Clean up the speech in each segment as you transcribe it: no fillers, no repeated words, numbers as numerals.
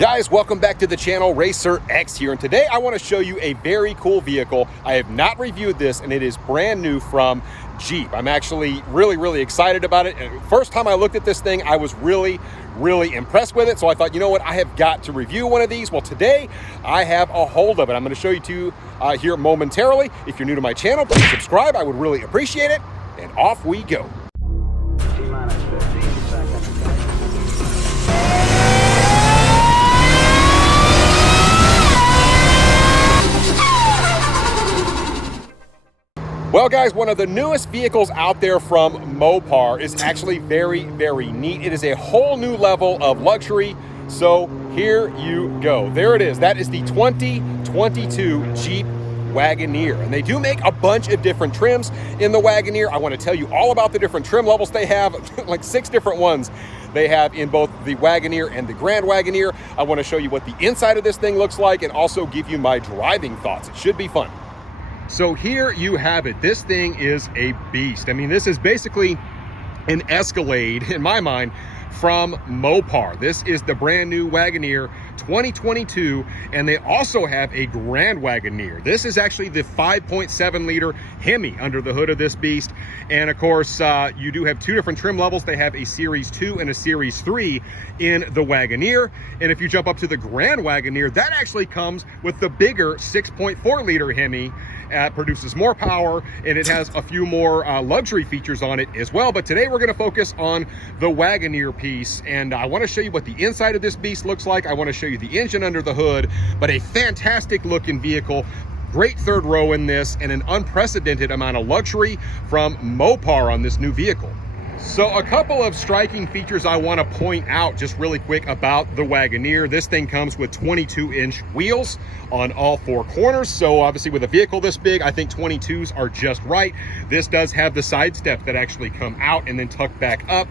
Guys, welcome back to the channel. Racer X here, and today I want to show you a very cool vehicle. I have not reviewed this, and it is brand new from Jeep. I'm actually really excited about it. And first time I looked at this thing, I was really impressed with it. So I thought, you know what, I have got to review one of these. Well, today I have a hold of it. I'm going to show you to here momentarily. If you're new to my channel, please subscribe. I would really appreciate it. And off we go. Well, guys, one of the newest vehicles out there from Mopar is actually very neat. It is a whole new level of luxury. So here you go. There it is. That is the 2022 Jeep Wagoneer. And they do make a bunch of different trims in the Wagoneer. I want to tell you all about the different trim levels they have, like 6 different ones they have in both the Wagoneer and the Grand Wagoneer. I want to show you what the inside of this thing looks like and also give you my driving thoughts. It should be fun. So here you have it. This thing is a beast. I mean, this is basically an Escalade, in my mind, from Mopar. This is the brand new Wagoneer 2022, and they also have a Grand Wagoneer. This is actually the 5.7 liter Hemi under the hood of this beast. And of course, you do have 2 different trim levels. They have a Series 2 and a Series 3 in the Wagoneer. And if you jump up to the Grand Wagoneer, that actually comes with the bigger 6.4 liter Hemi. Produces more power, and it has a few more luxury features on it as well. But today we're going to focus on the Wagoneer piece, and I want to show you what the inside of this beast looks like. I want to show you the engine under the hood, but a fantastic looking vehicle. Great third row in this, and an unprecedented amount of luxury from Mopar on this new vehicle. So a couple of striking features I want to point out just really quick about the Wagoneer. This thing comes with 22-inch wheels on all 4 corners. So obviously with a vehicle this big, I think 22s are just right. This does have the side steps that actually come out and then tuck back up.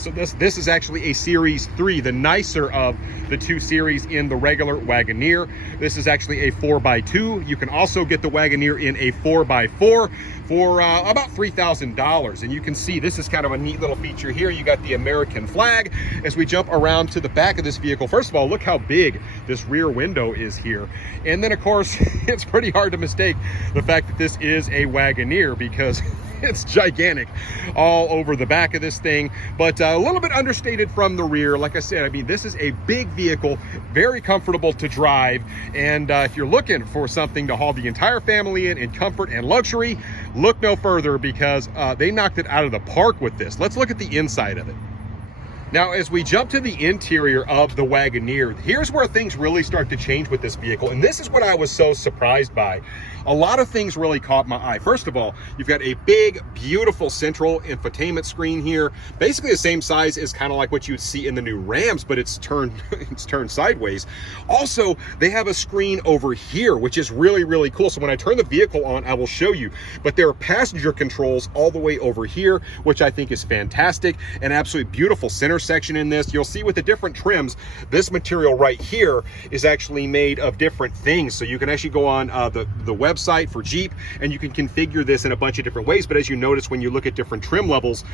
So this is actually a Series 3, the nicer of the 2 series in the regular Wagoneer. This is actually a 4x2. You can also get the Wagoneer in a 4x4 for about $3,000. And you can see this is kind of a neat little feature here. You got the American flag. As we jump around to the back of this vehicle, first of all, look how big this rear window is here. And then of course, it's pretty hard to mistake the fact that this is a Wagoneer because it's gigantic all over the back of this thing, but a little bit understated from the rear. Like I said, I mean, this is a big vehicle, very comfortable to drive. And if you're looking for something to haul the entire family in comfort and luxury, look no further because they knocked it out of the park with this. Let's look at the inside of it. Now, as we jump to the interior of the Wagoneer, here's where things really start to change with this vehicle. And this is what I was so surprised by. A lot of things really caught my eye. First of all, you've got a big, beautiful central infotainment screen here. Basically the same size as kind of like what you would see in the new Rams, but it's turned sideways. Also, they have a screen over here, which is really cool. So when I turn the vehicle on, I will show you. But there are passenger controls all the way over here, which I think is fantastic. An absolutely beautiful center section in this. You'll see with the different trims, this material right here is actually made of different things. So you can actually go on the website for Jeep and you can configure this in a bunch of different ways. But as you notice, when you look at different trim levels,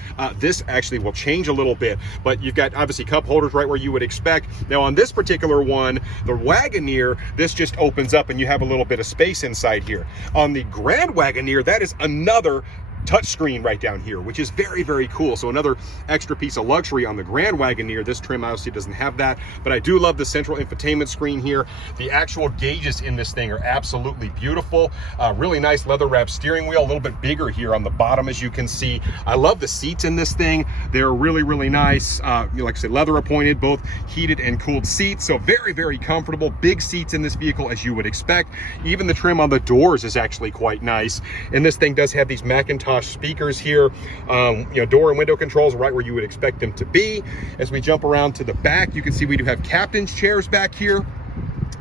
this actually will change a little bit. But you've got obviously cup holders right where you would expect. Now on this particular one, the Wagoneer, this just opens up and you have a little bit of space inside here. On the Grand Wagoneer, that is another touchscreen right down here, which is very cool. So another extra piece of luxury on the Grand Wagoneer. This trim obviously doesn't have that, but I do love the central infotainment screen here. The actual gauges in this thing are absolutely beautiful. Really nice leather wrapped steering wheel, a little bit bigger here on the bottom, as you can see. I love the seats in this thing. They're really nice. Like I said, leather appointed, both heated and cooled seats. So very comfortable. Big seats in this vehicle, as you would expect. Even the trim on the doors is actually quite nice. And this thing does have these Macintosh speakers here. You know, door and window controls right where you would expect them to be. As we jump around to the back, you can see we do have captain's chairs back here.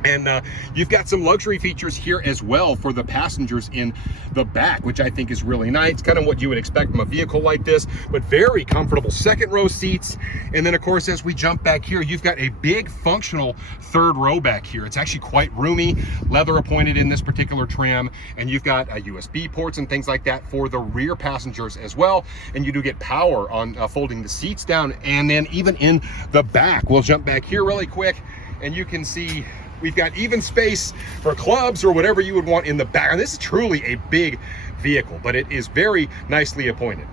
And you've got some luxury features here as well for the passengers in the back, which I think is really nice. Kind of what you would expect from a vehicle like this, but very comfortable second row seats. And then of course, as we jump back here, you've got a big functional third row back here. It's actually quite roomy, leather appointed in this particular trim. And you've got USB ports and things like that for the rear passengers as well. And you do get power on folding the seats down. And then even in the back, we'll jump back here really quick. and you can see we've got even space for clubs or whatever you would want in the back. And this is truly a big vehicle, but it is very nicely appointed.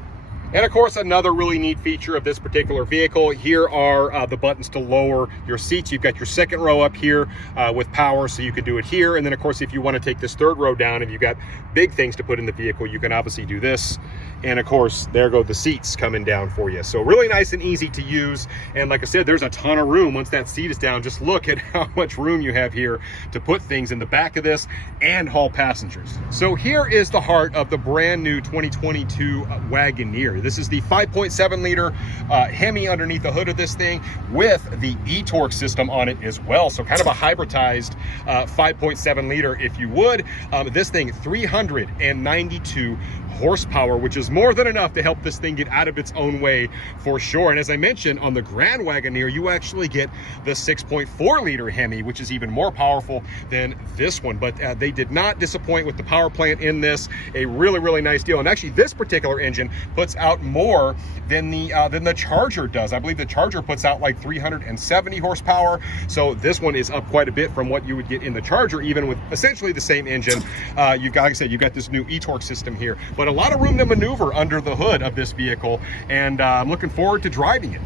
And of course, another really neat feature of this particular vehicle, here are the buttons to lower your seats. You've got your second row up here with power, so you can do it here. And then of course, if you want to take this third row down and you've got big things to put in the vehicle, you can obviously do this. And of course, there go the seats coming down for you. So really nice and easy to use. And like I said, there's a ton of room once that seat is down. Just look at how much room you have here to put things in the back of this and haul passengers. So here is the heart of the brand new 2022 Wagoneer. This is the 5.7 liter Hemi underneath the hood of this thing with the e-torque system on it as well. So kind of a hybridized 5.7 liter, if you would. This thing, 392 horsepower, which is more than enough to help this thing get out of its own way for sure. And as I mentioned, on the Grand Wagoneer, you actually get the 6.4 liter Hemi, which is even more powerful than this one. But they did not disappoint with the power plant in this. A really, really nice deal. And actually, this particular engine puts out more than the Charger does. I believe the Charger puts out like 370 horsepower. So this one is up quite a bit from what you would get in the Charger, even with essentially the same engine. You've got, like I said, you've got this new e-torque system here, but a lot of room to maneuver under the hood of this vehicle, and I'm looking forward to driving it.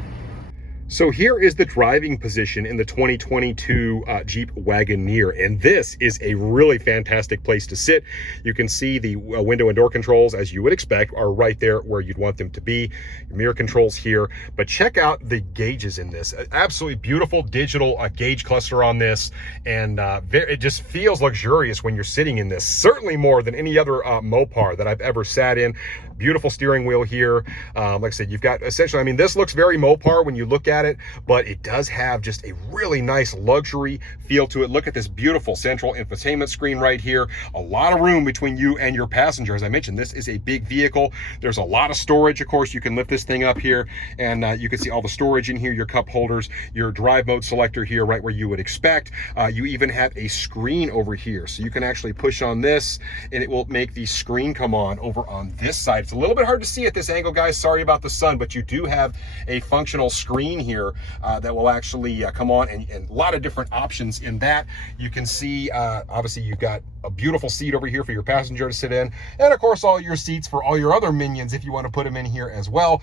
So here is the driving position in the 2022 Jeep Wagoneer, and this is a really fantastic place to sit. You can see the window and door controls, as you would expect, are right there where you'd want them to be. Your mirror controls here, but check out the gauges in this. Absolutely beautiful digital gauge cluster on this, and it just feels luxurious when you're sitting in this. Certainly more than any other Mopar that I've ever sat in. Beautiful steering wheel here. Like I said, you've got essentially, I mean, this looks very Mopar when you look at it, but it does have just a really nice luxury feel to it. Look at this beautiful central infotainment screen right here. A lot of room between you and your passenger. As I mentioned, this is a big vehicle. There's a lot of storage. Of course, you can lift this thing up here, and you can see all the storage in here, your cup holders, your drive mode selector here, right where you would expect. You even have a screen over here. So you can actually push on this, and it will make the screen come on over on this side. It's a little bit hard to see at this angle, guys. Sorry about the sun, but you do have a functional screen here that will actually come on, and a lot of different options in that. You can see, obviously, you've got a beautiful seat over here for your passenger to sit in, and of course, all your seats for all your other minions if you want to put them in here as well.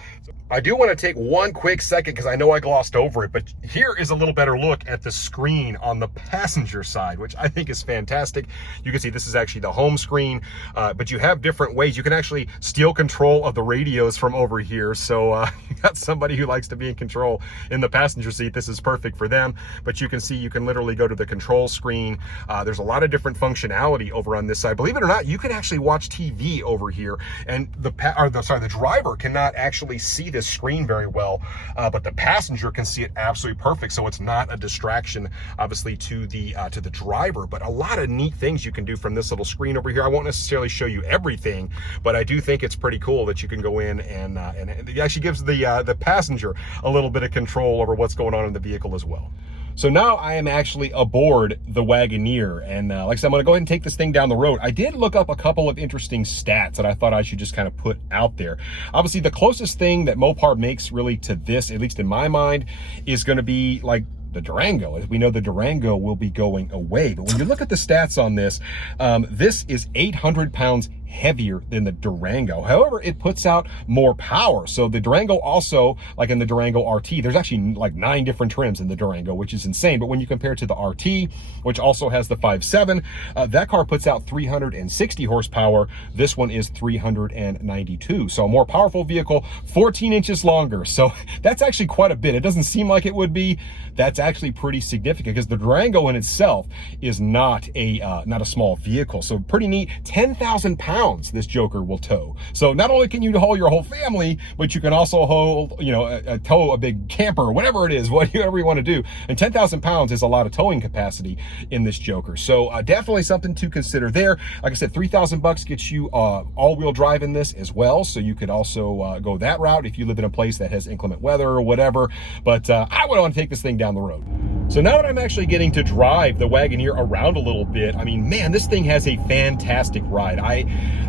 I do want to take one quick second because I know I glossed over it, but here is a little better look at the screen on the passenger side, which I think is fantastic. You can see this is actually the home screen, but you have different ways. You can actually steal control of the radios from over here. So you got somebody who likes to be in control in the passenger seat. This is perfect for them. But you can see you can literally go to the control screen. There's a lot of different functionality over on this side. Believe it or not, you can actually watch TV over here, and the driver cannot actually see this screen very well, but the passenger can see it absolutely perfect. So it's not a distraction, obviously, to the driver. But a lot of neat things you can do from this little screen over here. I won't necessarily show you everything, but I do think it's pretty cool that you can go in and it actually gives the passenger a little bit of control over what's going on in the vehicle as well. So now I am actually aboard the Wagoneer, and like I said, I'm gonna go ahead and take this thing down the road. I did look up a couple of interesting stats that I thought I should just kind of put out there. Obviously, the closest thing that Mopar makes really to this, at least in my mind, is gonna be like the Durango. As we know, the Durango will be going away. But when you look at the stats on this, this is 800 pounds heavier than the Durango. However, it puts out more power. So the Durango also, like in the Durango RT, there's actually like 9 different trims in the Durango, which is insane. But when you compare it to the RT, which also has the 5.7, that car puts out 360 horsepower. This one is 392. So a more powerful vehicle, 14 inches longer. So that's actually quite a bit. It doesn't seem like it would be. That's actually pretty significant because the Durango in itself is not a small vehicle. So pretty neat. 10,000 pounds this Joker will tow. So not only can you haul your whole family, but you can also hold, tow a big camper or whatever it is, whatever you want to do. And 10,000 pounds is a lot of towing capacity in this Joker. So definitely something to consider there. Like I said, $3,000 gets you all-wheel drive in this as well. So you could also go that route if you live in a place that has inclement weather or whatever. But I would want to take this thing down the road. So now that I'm actually getting to drive the Wagoneer around a little bit, I mean, man, this thing has a fantastic ride.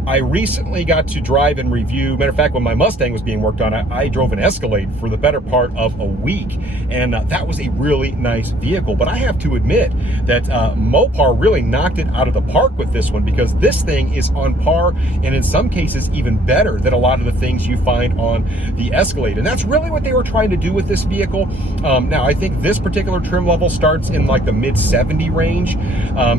I recently got to drive and review, matter of fact, when my Mustang was being worked on, I drove an Escalade for the better part of a week, and that was a really nice vehicle. But I have to admit that Mopar really knocked it out of the park with this one, because this thing is on par, and in some cases even better than a lot of the things you find on the Escalade. And that's really what they were trying to do with this vehicle. Now, I think this particular trim level starts in like the mid-70 range.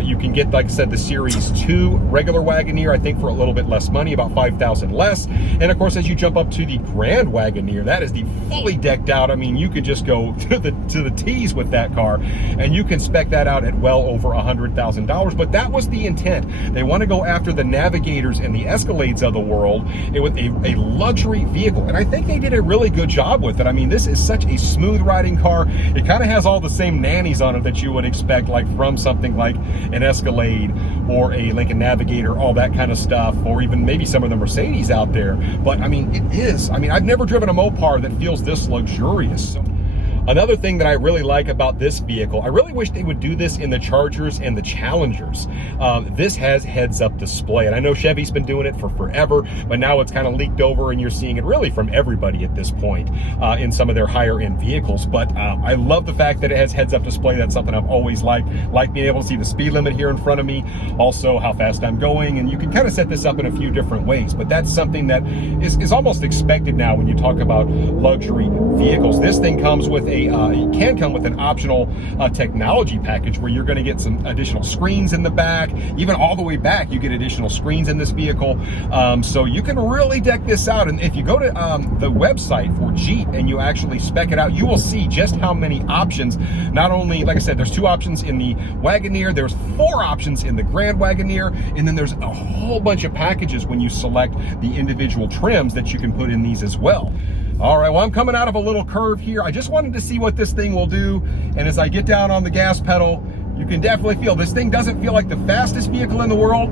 You can get, like I said, the Series 2 regular Wagoneer, I think, for a little bit less money, about $5,000 less. And of course, as you jump up to the Grand Wagoneer, that is the fully decked out. I mean, you could just go to the T's with that car, and you can spec that out at well over $100,000. But that was the intent. They want to go after the Navigators and the Escalades of the world with a luxury vehicle, and I think they did a really good job with it. I mean, this is such a smooth riding car. It kind of has all the same nannies on it that you would expect, like from something like an Escalade or a Lincoln Navigator, all that kind of stuff, or even maybe some of the Mercedes out there. But I mean, it is, I mean, I've never driven a Mopar that feels this luxurious. So another thing that I really like about this vehicle, I really wish they would do this in the Chargers and the Challengers. This has heads-up display, and I know Chevy's been doing it for forever, but now it's kind of leaked over, and you're seeing it really from everybody at this point in some of their higher-end vehicles. But I love the fact that it has heads-up display. That's something I've always liked being able to see the speed limit here in front of me, also how fast I'm going, and you can kind of set this up in a few different ways. But that's something that is almost expected now when you talk about luxury vehicles. This thing comes with it can come with an optional technology package where you're going to get some additional screens in the back. Even all the way back, you get additional screens in this vehicle. So you can really deck this out. And if you go to the website for Jeep and you actually spec it out, you will see just how many options. Not only, like I said, there's 2 options in the Wagoneer, there's 4 options in the Grand Wagoneer, and then there's a whole bunch of packages when you select the individual trims that you can put in these as well. All right, well, I'm coming out of a little curve here. I just wanted to see what this thing will do. And as I get down on the gas pedal, you can definitely feel this thing doesn't feel like the fastest vehicle in the world.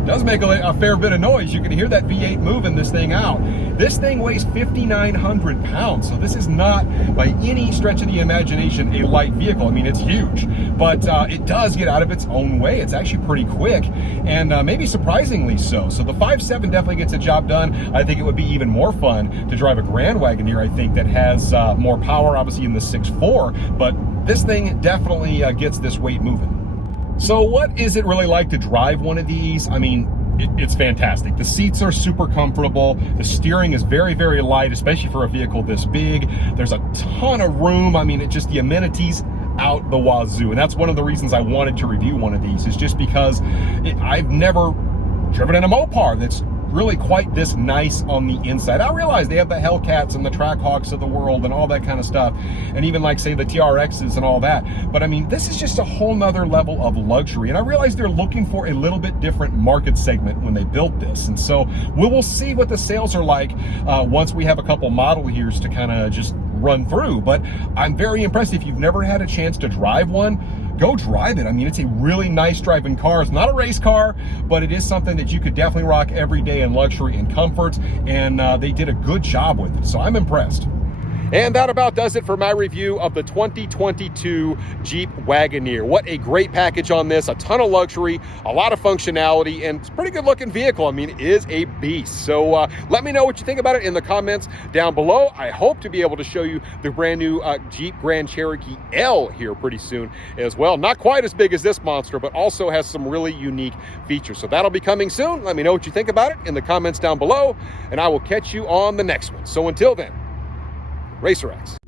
It does make a fair bit of noise. You can hear that V8 moving this thing out. This thing weighs 5,900 pounds, so this is not by any stretch of the imagination a light vehicle. I mean, it's huge, but it does get out of its own way. It's actually pretty quick, and maybe surprisingly so. So the 5.7 definitely gets the job done. I think it would be even more fun to drive a Grand Wagoneer, I think, that has more power, obviously, in the 6.4, but this thing definitely gets this weight moving. So what is it really like to drive one of these? I mean, it's fantastic. The seats are super comfortable. The steering is very, very light, especially for a vehicle this big. There's a ton of room. I mean, the amenities out the wazoo. And that's one of the reasons I wanted to review one of these, is just because I've never driven in a Mopar that's really quite this nice on the inside. I realize they have the Hellcats and the Trackhawks of the world and all that kind of stuff, and even like, say, the TRXs and all that. But I mean, this is just a whole nother level of luxury, and I realize they're looking for a little bit different market segment when they built this. And so we will see what the sales are like once we have a couple model years to kind of just run through. But I'm very impressed. If you've never had a chance to drive one, go drive it. I mean, it's a really nice driving car. It's not a race car, but it is something that you could definitely rock every day in luxury and comfort, and they did a good job with it. So I'm impressed. And that about does it for my review of the 2022 Jeep Wagoneer. What a great package on this. A ton of luxury, a lot of functionality, and it's a pretty good looking vehicle. I mean, it is a beast. So let me know what you think about it in the comments down below. I hope to be able to show you the brand new Jeep Grand Cherokee L here pretty soon as well. Not quite as big as this monster, but also has some really unique features. So that'll be coming soon. Let me know what you think about it in the comments down below, and I will catch you on the next one. So until then, Racer X.